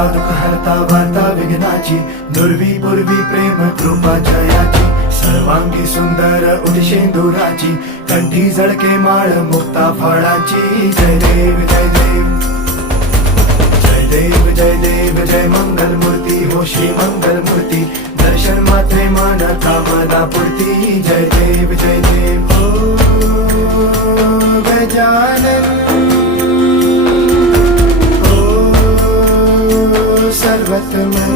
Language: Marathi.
हरता दुःख हरता वार्ता विघ्नाची, दुर्वी पूर्वी प्रेम कृपा जयाची, सर्वांगी सुंदर उदिशेंदुराची, कंठी झळके माळ मुक्ता फळाची. जय देव जय देव जय देव जय देव जय मंगल मूर्ती हो श्री मंगल मूर्ती, दर्शन मात्रे मन कामना पूर्ती. जय देव जय देव हो गजानन हो सर्वतमन.